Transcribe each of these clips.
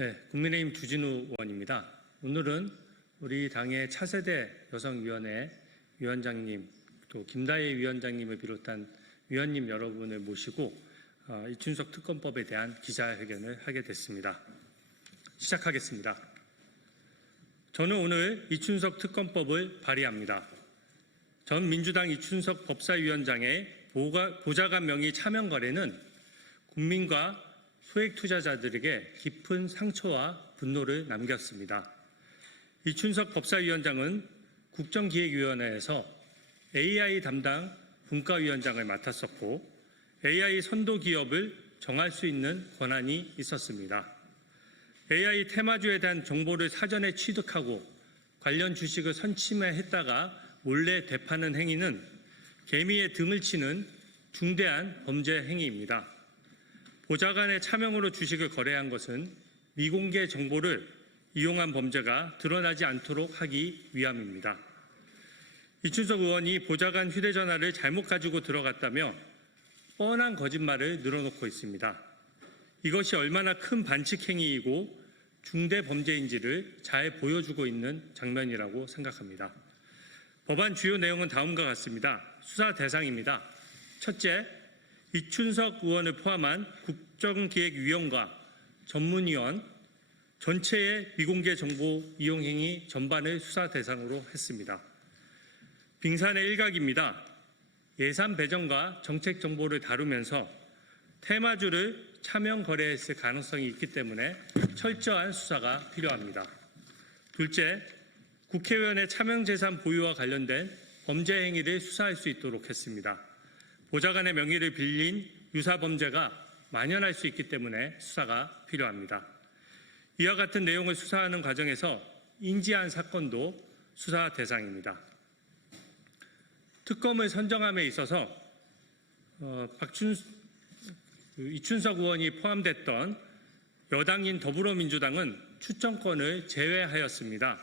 네, 국민의힘 주진우 의원입니다. 오늘은 우리 당의 차세대 여성위원회 위원장님, 또 김다혜 위원장님을 비롯한 위원님 여러분을 모시고 이춘석 특검법에 대한 기자회견을 하게 됐습니다. 시작하겠습니다. 저는 오늘 이춘석 특검법을 발의합니다. 전 민주당 이춘석 법사위원장의 보좌관 명의 차명 거래는 국민과 소액 투자자들에게 깊은 상처와 분노를 남겼습니다. 이춘석 법사위원장은 국정기획위원회에서 AI 담당 분과위원장을 맡았었고 AI 선도 기업을 정할 수 있는 권한이 있었습니다. AI 테마주에 대한 정보를 사전에 취득하고 관련 주식을 선침해했다가 몰래 되파는 행위는 개미의 등을 치는 중대한 범죄 행위입니다. 보좌관의 차명으로 주식을 거래한 것은 미공개 정보를 이용한 범죄가 드러나지 않도록 하기 위함입니다. 이춘석 의원이 보좌관 휴대전화를 잘못 가지고 들어갔다며 뻔한 거짓말을 늘어놓고 있습니다. 이것이 얼마나 큰 반칙 행위이고 중대 범죄인지를 잘 보여주고 있는 장면이라고 생각합니다. 법안 주요 내용은 다음과 같습니다. 수사 대상입니다. 첫째, 이춘석 의원을 포함한 국정기획위원과 전문위원 전체의 미공개 정보 이용 행위 전반을 수사 대상으로 했습니다. 빙산의 일각입니다. 예산 배정과 정책 정보를 다루면서 테마주를 차명 거래했을 가능성이 있기 때문에 철저한 수사가 필요합니다. 둘째, 국회의원의 차명 재산 보유와 관련된 범죄 행위를 수사할 수 있도록 했습니다. 보좌관의 명의를 빌린 유사 범죄가 만연할 수 있기 때문에 수사가 필요합니다. 이와 같은 내용을 수사하는 과정에서 인지한 사건도 수사 대상입니다. 특검을 선정함에 있어서 이춘석 의원이 포함됐던 여당인 더불어민주당은 추천권을 제외하였습니다.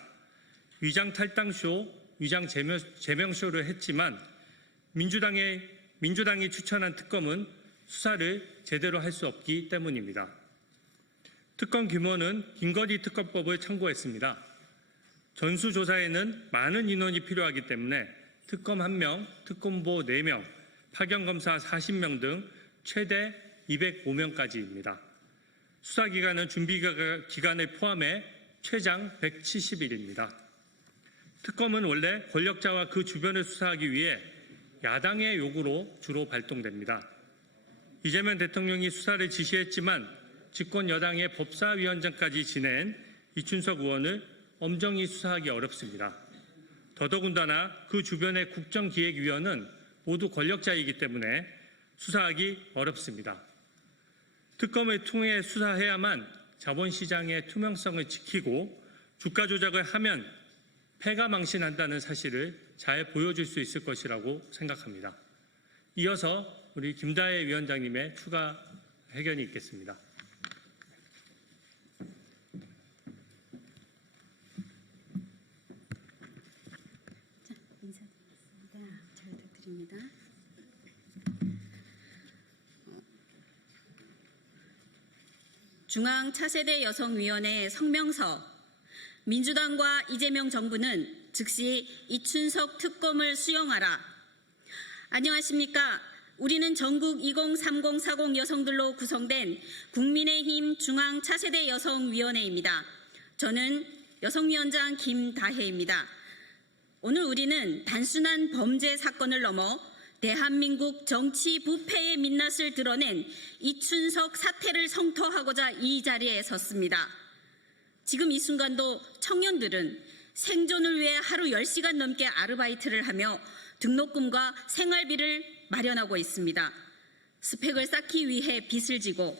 위장 탈당쇼, 위장 제명쇼를 했지만 민주당이 추천한 특검은 수사를 제대로 할 수 없기 때문입니다. 특검 규모는 김건희 특검법을 참고했습니다. 전수조사에는 많은 인원이 필요하기 때문에 특검 1명, 특검보 4명, 파견검사 40명 등 최대 205명까지입니다. 수사기간은 준비기간을 포함해 최장 170일입니다. 특검은 원래 권력자와 그 주변을 수사하기 위해 야당의 요구로 주로 발동됩니다. 이재명 대통령이 수사를 지시했지만 집권 여당의 법사위원장까지 지낸 이춘석 의원을 엄정히 수사하기 어렵습니다. 더더군다나 그 주변의 국정기획위원은 모두 권력자이기 때문에 수사하기 어렵습니다. 특검을 통해 수사해야만 자본시장의 투명성을 지키고 주가 조작을 하면 패가 망신한다는 사실을 잘 보여줄 수 있을 것이라고 생각합니다. 이어서 우리 김다혜 위원장님의 추가 회견이 있겠습니다. 자, 인사드리겠습니다. 잘 부탁드립니다. 중앙 차세대 여성위원회 성명서. 민주당과 이재명 정부는 즉시 이춘석 특검을 수용하라. 안녕하십니까. 우리는 전국 203040 여성들로 구성된 국민의힘 중앙 차세대 여성위원회입니다. 저는 여성위원장 김다혜입니다. 오늘 우리는 단순한 범죄 사건을 넘어 대한민국 정치 부패의 민낯을 드러낸 이춘석 사태를 성토하고자 이 자리에 섰습니다. 지금 이 순간도 청년들은 생존을 위해 하루 10시간 넘게 아르바이트를 하며 등록금과 생활비를 마련하고 있습니다. 스펙을 쌓기 위해 빚을 지고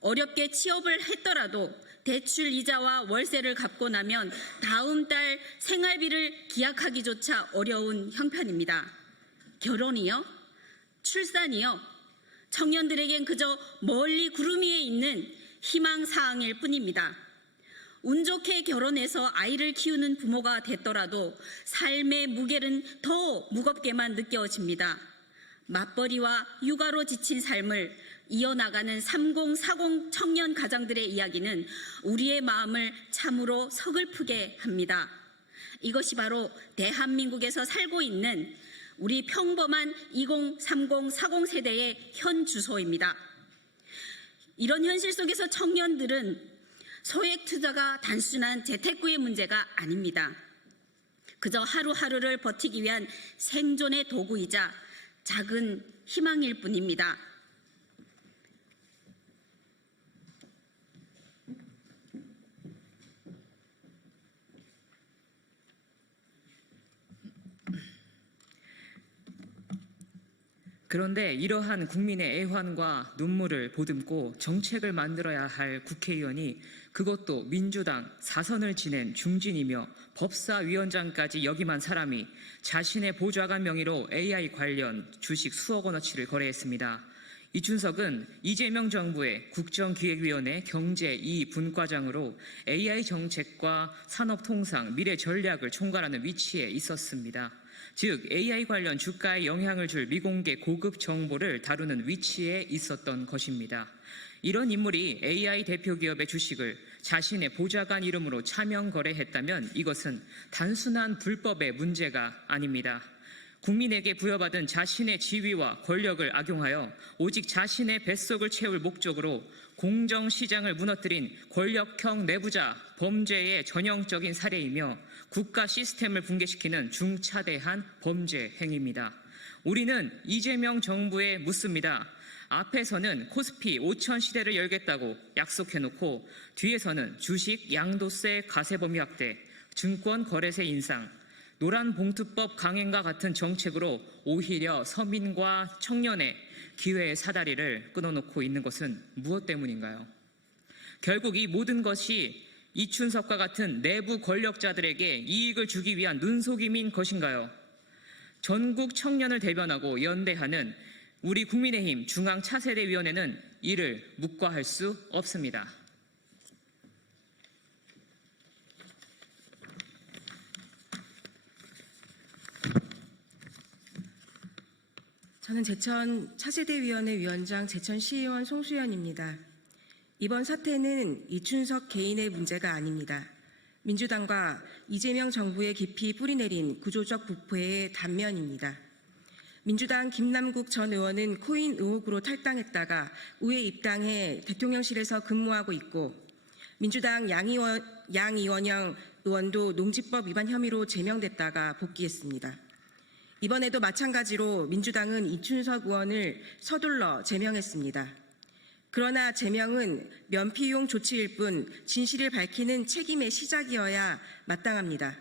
어렵게 취업을 했더라도 대출 이자와 월세를 갚고 나면 다음 달 생활비를 기약하기조차 어려운 형편입니다. 결혼이요? 출산이요? 청년들에겐 그저 멀리 구름 위에 있는 희망사항일 뿐입니다. 운 좋게 결혼해서 아이를 키우는 부모가 됐더라도 삶의 무게는 더 무겁게만 느껴집니다. 맞벌이와 육아로 지친 삶을 이어나가는 3040 청년 가장들의 이야기는 우리의 마음을 참으로 서글프게 합니다. 이것이 바로 대한민국에서 살고 있는 우리 평범한 2030, 40 세대의 현 주소입니다. 이런 현실 속에서 청년들은 소액 투자가 단순한 재테크의 문제가 아닙니다. 그저 하루하루를 버티기 위한 생존의 도구이자 작은 희망일 뿐입니다. 그런데 이러한 국민의 애환과 눈물을 보듬고 정책을 만들어야 할 국회의원이 그것도 민주당 4선을 지낸 중진이며 법사위원장까지 역임한 사람이 자신의 보좌관 명의로 AI 관련 주식 수억 원어치를 거래했습니다. 이춘석은 이재명 정부의 국정기획위원회 경제 2분과장으로 AI 정책과 산업통상, 미래전략을 총괄하는 위치에 있었습니다. 즉 AI 관련 주가에 영향을 줄 미공개 고급 정보를 다루는 위치에 있었던 것입니다. 이런 인물이 AI 대표 기업의 주식을 자신의 보좌관 이름으로 차명 거래했다면 이것은 단순한 불법의 문제가 아닙니다. 국민에게 부여받은 자신의 지위와 권력을 악용하여 오직 자신의 뱃속을 채울 목적으로 공정시장을 무너뜨린 권력형 내부자 범죄의 전형적인 사례이며 국가 시스템을 붕괴시키는 중차대한 범죄 행위입니다. 우리는 이재명 정부에 묻습니다. 앞에서는 코스피 5천 시대를 열겠다고 약속해놓고 뒤에서는 주식 양도세 과세 범위 확대, 증권 거래세 인상, 노란봉투법 강행과 같은 정책으로 오히려 서민과 청년의 기회의 사다리를 끊어놓고 있는 것은 무엇 때문인가요? 결국 이 모든 것이 이춘석과 같은 내부 권력자들에게 이익을 주기 위한 눈속임인 것인가요? 전국 청년을 대변하고 연대하는 우리 국민의힘 중앙차세대위원회는 이를 묵과할 수 없습니다. 저는 제천 차세대위원회 위원장 제천시의원 송수연입니다. 이번 사태는 이춘석 개인의 문제가 아닙니다. 민주당과 이재명 정부의 깊이 뿌리내린 구조적 부패의 단면입니다. 민주당 김남국 전 의원은 코인 의혹으로 탈당했다가 우회 입당해 대통령실에서 근무하고 있고 민주당 양이원영 의원도 농지법 위반 혐의로 제명됐다가 복귀했습니다. 이번에도 마찬가지로 민주당은 이춘석 의원을 서둘러 제명했습니다. 그러나 제명은 면피용 조치일 뿐 진실을 밝히는 책임의 시작이어야 마땅합니다.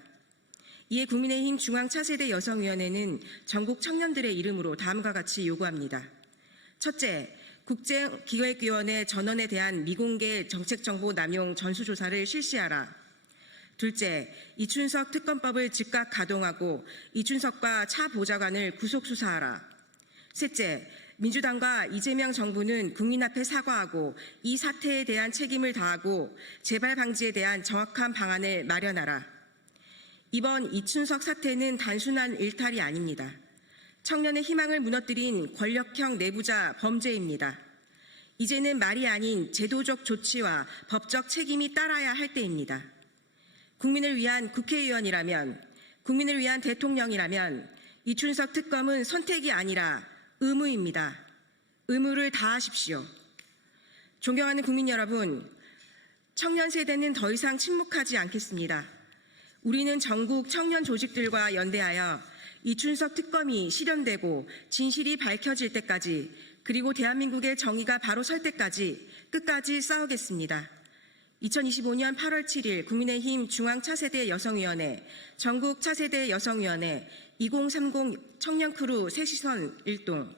이에 국민의힘 중앙차세대 여성위원회는 전국 청년들의 이름으로 다음과 같이 요구합니다. 첫째, 국제기획위원회 전원에 대한 미공개 정책정보 남용 전수조사를 실시하라. 둘째, 이춘석 특검법을 즉각 가동하고 이춘석과 차 보좌관을 구속수사하라. 셋째, 민주당과 이재명 정부는 국민 앞에 사과하고 이 사태에 대한 책임을 다하고 재발 방지에 대한 정확한 방안을 마련하라. 이번 이춘석 사태는 단순한 일탈이 아닙니다. 청년의 희망을 무너뜨린 권력형 내부자 범죄입니다. 이제는 말이 아닌 제도적 조치와 법적 책임이 따라야 할 때입니다. 국민을 위한 국회의원이라면, 국민을 위한 대통령이라면 이춘석 특검은 선택이 아니라 의무입니다. 의무를 다하십시오. 존경하는 국민 여러분, 청년 세대는 더 이상 침묵하지 않겠습니다. 우리는 전국 청년 조직들과 연대하여 이춘석 특검이 실현되고 진실이 밝혀질 때까지, 그리고 대한민국의 정의가 바로 설 때까지 끝까지 싸우겠습니다. 2025년 8월 7일 국민의힘 중앙차세대 여성위원회, 전국 차세대 여성위원회 2030 청년크루 3시선 1동